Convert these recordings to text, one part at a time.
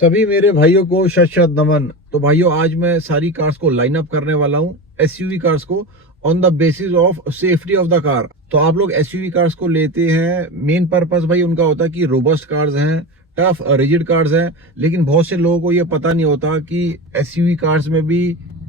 सभी मेरे भाइयों को शत शत नमन। तो भाइयों, आज मैं सारी कार्स को लाइन अप करने वाला हूँ, एसयूवी कार्स को, on the basis of safety of the car. तो आप लोग एसयूवी कार्स को लेते हैं, मेन पर्पस भाई उनका होता है कि रोबस्ट कार्स हैं, टफ रिजिड कार्स हैं, लेकिन बहुत से लोगों को ये पता नहीं होता कि एसयूवी कार्स में भी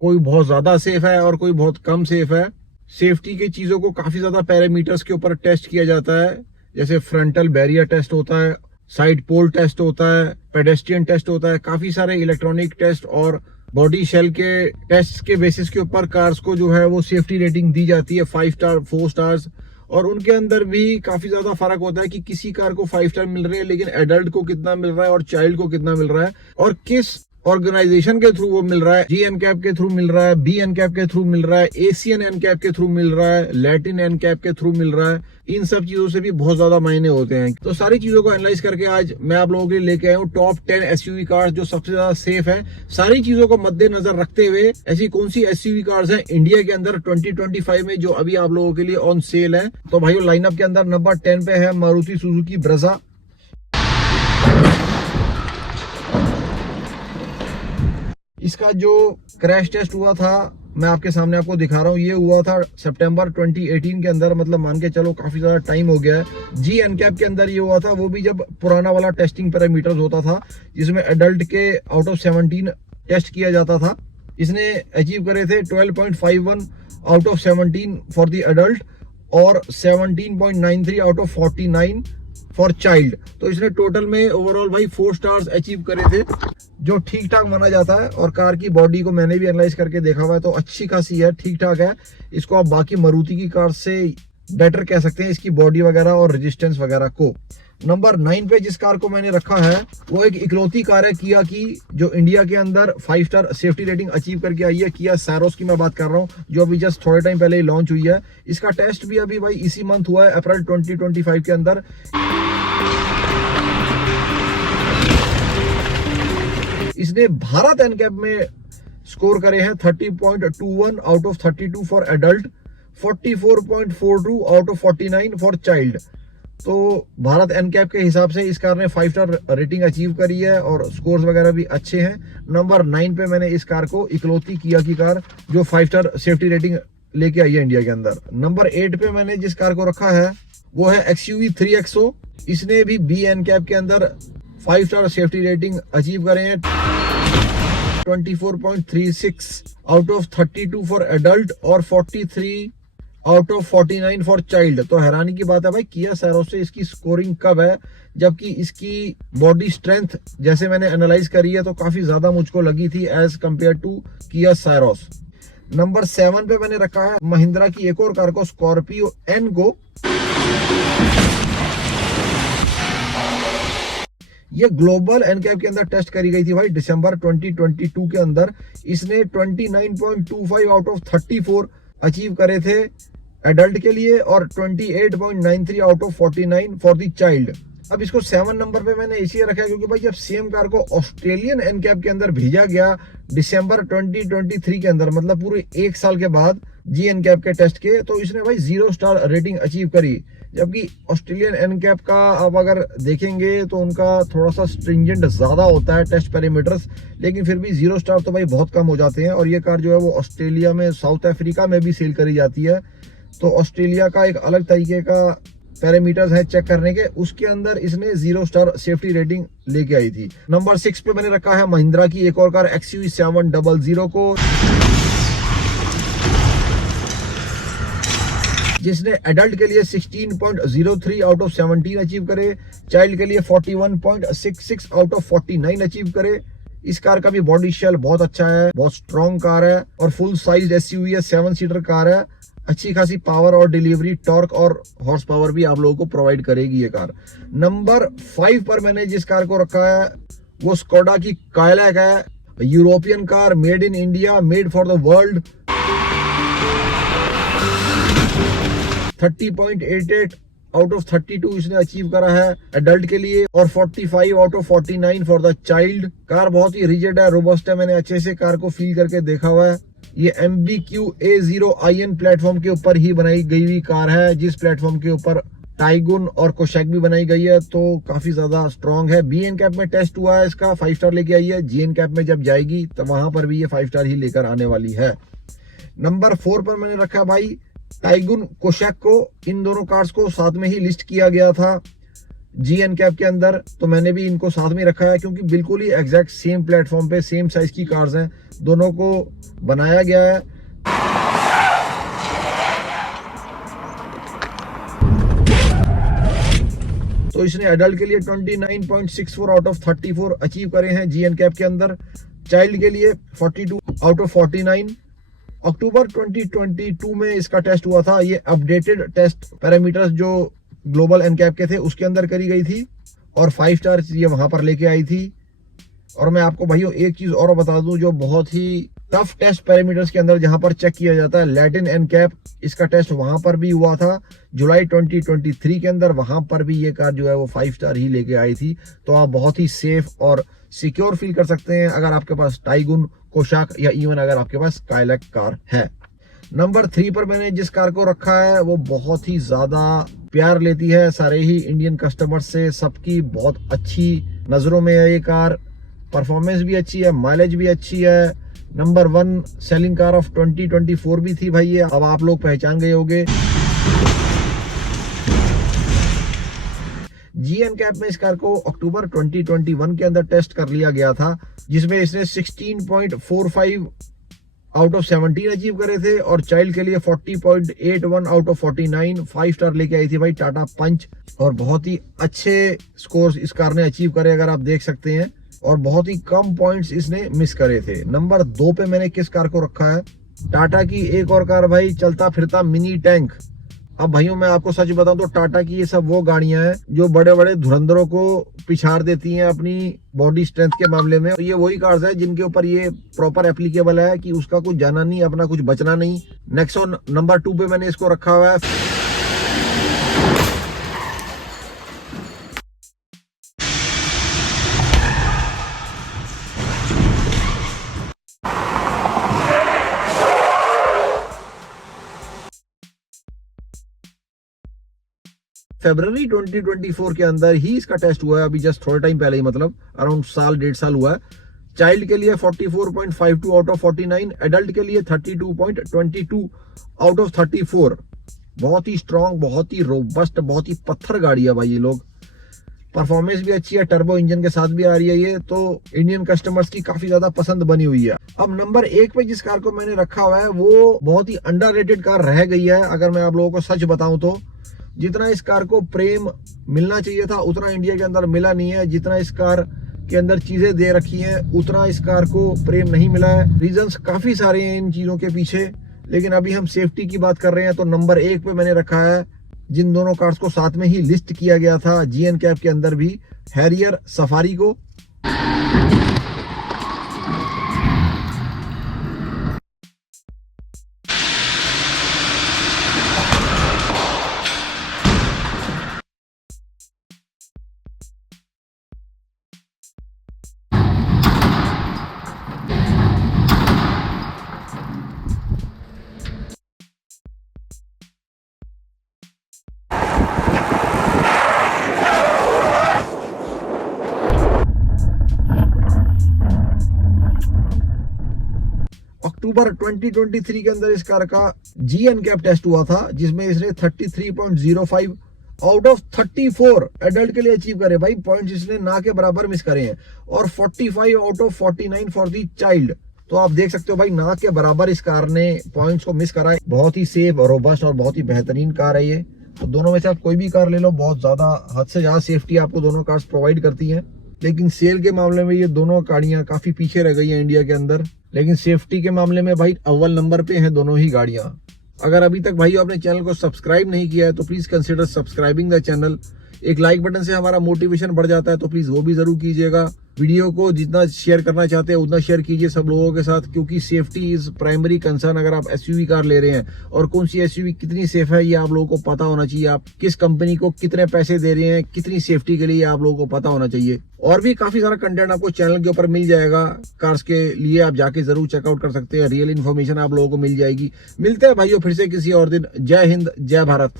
कोई बहुत ज्यादा सेफ है और कोई बहुत कम सेफ है। सेफ्टी की चीजों को काफी ज्यादा पैरामीटर्स के ऊपर टेस्ट किया जाता है, जैसे फ्रंटल बैरियर टेस्ट होता है, साइड पोल टेस्ट होता है, पेडेस्ट्रियन टेस्ट होता है, काफी सारे इलेक्ट्रॉनिक टेस्ट और बॉडी शेल के टेस्ट के बेसिस के ऊपर कार्स को जो है वो सेफ्टी रेटिंग दी जाती है 5 स्टार 4 स्टार्स। और उनके अंदर भी काफी ज्यादा फर्क होता है कि किसी कार को 5 स्टार मिल रहे हैं, लेकिन एडल्ट को कितना मिल रहा है और चाइल्ड को कितना मिल रहा है, और किस ऑर्गेनाइजेशन के थ्रू वो मिल रहा है। जी एनकैप के थ्रू मिल रहा है, बी एनकैप के थ्रू मिल रहा है, एशियन एनकैप के थ्रू मिल रहा है, लैटिन एनकैप के थ्रू मिल रहा है। इन सब चीजों से भी बहुत ज्यादा मायने होते हैं। तो सारी चीजों को एनालाइज करके आज मैं आप लोगों के लिए लेके आया हूँ टॉप 10 एसयूवी कार्स जो सबसे ज्यादा सेफ है। सारी चीजों को मद्देनजर रखते हुए ऐसी कौन सी एसयूवी कार्स हैं इंडिया के अंदर 2025 में जो अभी आप लोगों के लिए ऑन सेल है। तो भाइयों, लाइनअप के अंदर नंबर 10 पे है मारुति सुजुकी ब्रेजा। इसका जो क्रैश टेस्ट हुआ था मैं आपके सामने आपको दिखा रहा हूँ, ये हुआ था सितंबर 2018 के अंदर, मतलब मान के चलो काफी ज्यादा टाइम हो गया है। जी एनकैप के अंदर ये हुआ था, वो भी जब पुराना वाला टेस्टिंग पैरामीटर्स होता था जिसमें एडल्ट के आउट ऑफ 17 टेस्ट किया जाता था। इसने अचीव करे थे 12.51 out of 17 for the adult और 17.93 आउट ऑफ 49 फॉर चाइल्ड। तो इसने टोटल में ओवरऑल भाई 4 स्टार्स अचीव करे थे, जो ठीक ठाक माना जाता है। और कार की बॉडी को मैंने भी एनालाइज करके देखा हुआ है, तो अच्छी खासी है, ठीक ठाक है। इसको आप बाकी मारुति की कार से बेटर कह सकते हैं, इसकी बॉडी वगैरह और रेजिस्टेंस वगैरह को। नंबर 9 पे जिस कार को मैंने रखा है वो एक इकलौती कार है किया की, जो इंडिया के अंदर 5 स्टार सेफ्टी रेटिंग अचीव करके आई है। किया सैरोस की मैं बात कर रहा हूँ, जो अभी जस्ट थोड़े टाइम पहले लॉन्च हुई है। इसका टेस्ट भी अभी भाई इसी मंथ हुआ है, अप्रैल 2025 के अंदर। इसने भारत एनकैप में स्कोर करे हैं 30.21 out of 32 for adult, 44.42 out of 49 for child. तो भारत एनकैप के हिसाब से इस कार ने 5 स्टार रेटिंग अचीव करी है और स्कोर्स वगैरह भी अच्छे हैं। नंबर 9 पे मैंने इस कार को, इकलौती किया की कार जो 5 स्टार सेफ्टी रेटिंग लेके आई है इंडिया के अंदर। नंबर 8 पे मैंने जिस कार को रखा है वो है XUV 3XO। इसने भी बी एनकैप के अंदर 5 स्टार सेफ्टी रेटिंग अचीव करे हैं, 24.36 आउट ऑफ 32 फॉर एडल्ट और 43 आउट ऑफ 49 फॉर चाइल्ड। तो हैरानी की बात है भाई, किया सैरोस से इसकी स्कोरिंग कब है, जबकि इसकी बॉडी स्ट्रेंथ जैसे मैंने एनालाइज करी है तो काफी ज्यादा मुझको लगी थी एज कंपेयर टू किया सैरोस। नंबर 7 पे मैंने रखा है महिंद्रा की एक और कार को, स्कॉर्पियो एन-गो। ये ग्लोबल एनकैप के अंदर टेस्ट करी गई थी भाई दिसंबर 2022 के अंदर। इसने 29.25 आउट ऑफ 34 अचीव करे थे एडल्ट के लिए और 28.93 out of 49 for the child. अब इसको 7 नंबर पे मैंने इसलिए रखा है क्योंकि भाई जब सेम कार को ऑस्ट्रेलियन एनकैप के अंदर भेजा गया दिसंबर 2023 के अंदर, मतलब पूरे 1 साल के बाद जी एनकैप के टेस्ट के, तो इसने भाई 0 स्टार रेटिंग अचीव करी। जबकि ऑस्ट्रेलियन एनकैप का आप अगर देखेंगे तो उनका थोड़ा सा स्ट्रिंजेंट ज्यादा होता है टेस्ट पैरामीटर्स, लेकिन फिर भी 0 स्टार तो भाई बहुत कम हो जाते हैं। और ये कार जो है वो ऑस्ट्रेलिया में, साउथ अफ्रीका में भी सेल करी जाती है। तो ऑस्ट्रेलिया का एक अलग तरीके का पैरामीटर्स है चेक करने के, उसके अंदर इसने 0 स्टार सेफ्टी रेटिंग लेके आई थी। नंबर 6 पे मैंने रखा है महिंद्रा की एक और कार XUV 700 को, जिसने एडल्ट के लिए 16.03 आउट ऑफ 17 अचीव करे, चाइल्ड के लिए 41.66 आउट ऑफ 49 अचीव करे। इस कार का भी बॉडी शेल बहुत अच्छा है, बहुत स्ट्रॉन्ग कार है और फुल साइज एसयूवी है, 7 सीटर कार है। अच्छी खासी पावर और डिलीवरी, टॉर्क और हॉर्स पावर भी आप लोगों को प्रोवाइड करेगी ये कार। नंबर 5 पर मैंने जिस कार को रखा है वो स्कोडा की कायलैक है, European car, made in India, made for the world. 30.88 out of 32 इसने अचीव करा है एडल्ट के लिए और 45 out of 49 for the child. Car बहुत ही रिजिड है, रोबस्ट है, मैंने अच्छे से कार को फील करके देखा हुआ है। ये MBQ A0IN प्लेटफॉर्म के ऊपर ही बनाई गई हुई कार है, जिस प्लेटफॉर्म के ऊपर टाइगुन और कोशैक भी बनाई गई है, तो काफी ज्यादा स्ट्रांग है। बी एन कैप में टेस्ट हुआ है इसका, 5 स्टार लेके आई है। जी एन कैप में जब जाएगी तो वहां पर भी ये 5 स्टार ही लेकर आने वाली है। नंबर 4 पर मैंने रखा भाई टाइगुन कोशैक को। इन दोनों कार्स को साथ में ही लिस्ट किया गया था जी एन कैप के अंदर, तो मैंने भी इनको साथ में रखा है क्योंकि बिल्कुल ही एग्जैक्ट सेम प्लेटफॉर्म पे सेम साइज की कार्स हैं, दोनों को बनाया गया है। तो इसने एडल्ट के लिए 29.64 आउट ऑफ 34 अचीव करे हैं जी एन कैप के अंदर। चाइल्ड के लिए 42 आउट ऑफ 49। अक्टूबर 2022 में इसका टेस्ट हुआ था। ये अपडेटेड टेस्ट पैरामीटर्स जो ग्लोबल एनकैप के थे उसके अंदर करी गई थी और 5 स्टार ये वहां पर लेके आई थी। और मैं आपको भाइयों एक चीज और बता दूं जो बहुत ही टफ टेस्ट पैरामीटर्स के अंदर जहां पर चेक किया जाता है, लैटिन एनकैप, इसका टेस्ट वहां पर भी हुआ था जुलाई 2023 के अंदर। वहां पर भी ये कार जो है वो 5 स्टार ही लेके आई थी। तो आप बहुत ही सेफ और सिक्योर फील कर सकते हैं अगर आपके पास टाइगुन, कोशैक या इवन अगर आपके पास स्काईलैक कार है। नंबर 3 पर मैंने जिस कार को रखा है वो बहुत ही ज्यादा प्यार लेती है सारे ही इंडियन कस्टमर से, सबकी बहुत अच्छी नजरों में है ये कार। परफॉर्मेंस भी अच्छी है, माइलेज भी अच्छी है। नंबर 1 सेलिंग कार ऑफ 2024 भी थी भाई ये, अब आप लोग पहचान गए होंगे। जी एन कैप में इस कार को अक्टूबर 2021 के अंदर टेस्ट कर लिया गया था, जिसमें इसने 16.45 आउट ऑफ 17 अचीव करे थे और चाइल्ड के लिए 40.81 आउट ऑफ 49 5 स्टार लेके आई थी भाई टाटा पंच। और बहुत ही अच्छे स्कोर्स इस कार ने अचीव करे अगर आप देख सकते हैं, और बहुत ही कम पॉइंट्स इसने मिस करे थे। नंबर 2 पे मैंने किस कार को रखा है, टाटा की एक और कार भाई, चलता फिरता मिनी टैंक। अब भाइयों मैं आपको सच बताऊं तो टाटा की ये सब वो गाड़ियां हैं जो बड़े बड़े धुरंधरों को पिछाड़ देती हैं अपनी बॉडी स्ट्रेंथ के मामले में। तो ये वही कार्स है जिनके ऊपर ये प्रॉपर एप्लीकेबल है कि उसका कुछ जाना नहीं, अपना कुछ बचना नहीं। नेक्सॉन नंबर 2 पे मैंने इसको रखा हुआ है। फरवरी 2024 के अंदर ही इसका टेस्ट हुआ है, अभी जस्ट थोड़े टाइम पहले ही, मतलब अराउंड साल 1.5 साल हुआ है। चाइल्ड के लिए 44.52 आउट ऑफ 49, एडल्ट के लिए 32.22 आउट ऑफ 34। बहुत ही स्ट्रांग, बहुत ही रोबस्ट, बहुत ही पत्थर गाड़ी है भाई ये लोग। परफॉर्मेंस भी अच्छी है, टर्बो इंजन के साथ भी आ रही है ये, तो इंडियन कस्टमर्स की काफी ज्यादा पसंद बनी हुई है। अब नंबर 1 पे जिस कार को मैंने रखा हुआ है वो बहुत ही अंडररेटेड कार रह गई है अगर मैं आप लोगों को सच बताऊं तो। जितना इस कार को प्रेम मिलना चाहिए था उतना इंडिया के अंदर मिला नहीं है। जितना इस कार के अंदर चीजें दे रखी हैं उतना इस कार को प्रेम नहीं मिला है। रीजंस काफी सारे हैं इन चीजों के पीछे, लेकिन अभी हम सेफ्टी की बात कर रहे हैं तो नंबर 1 पे मैंने रखा है जिन दोनों कार्स को साथ में ही लिस्ट किया गया था जी एन कैप के अंदर भी, हैरियर सफारी को। अक्टूबर 2023 के अंदर इस कार का जी एन कैप टेस्ट हुआ था जिसमें इसने 33.05 आउट ऑफ 34 एडल्ट के लिए अचीव करे भाई। पॉइंट्स इसने ना के बराबर मिस करे हैं, और 45 out of 49 for the child. तो आप देख सकते हो भाई ना के बराबर इस कार ने पॉइंट्स को मिस करा है। बहुत ही सेफ, रोबस्ट और बहुत ही बेहतरीन कार है ये। तो दोनों में से आप कोई भी कार ले लो, बहुत ज्यादा, हद से ज्यादा सेफ्टी आपको दोनों कार्स प्रोवाइड करती हैं। लेकिन सेल के मामले में ये दोनों गाड़ियां काफी पीछे रह गई हैं इंडिया के अंदर, लेकिन सेफ्टी के मामले में भाई अव्वल नंबर पे हैं दोनों ही गाड़ियां। अगर अभी तक भाई आपने चैनल को सब्सक्राइब नहीं किया है तो please consider subscribing the channel. एक लाइक बटन से हमारा मोटिवेशन बढ़ जाता है, तो प्लीज वो भी जरूर कीजिएगा। वीडियो को जितना शेयर करना चाहते हैं उतना शेयर कीजिए सब लोगों के साथ, क्योंकि सेफ्टी इज प्राइमरी कंसर्न अगर आप एसयूवी कार ले रहे हैं। और कौन सी एसयूवी कितनी सेफ है ये आप लोगों को पता होना चाहिए। आप किस कंपनी को कितने पैसे दे रहे हैं, कितनी सेफ्टी के लिए आप लोगों को पता होना चाहिए। और भी काफी सारा कंटेंट आपको चैनल के ऊपर मिल जाएगा कार्स के लिए, आप जाके जरूर चेकआउट कर सकते हैं। रियल इन्फॉर्मेशन आप लोगों को मिल जाएगी। मिलते हैं भाइयों फिर से किसी और दिन। जय हिंद, जय भारत।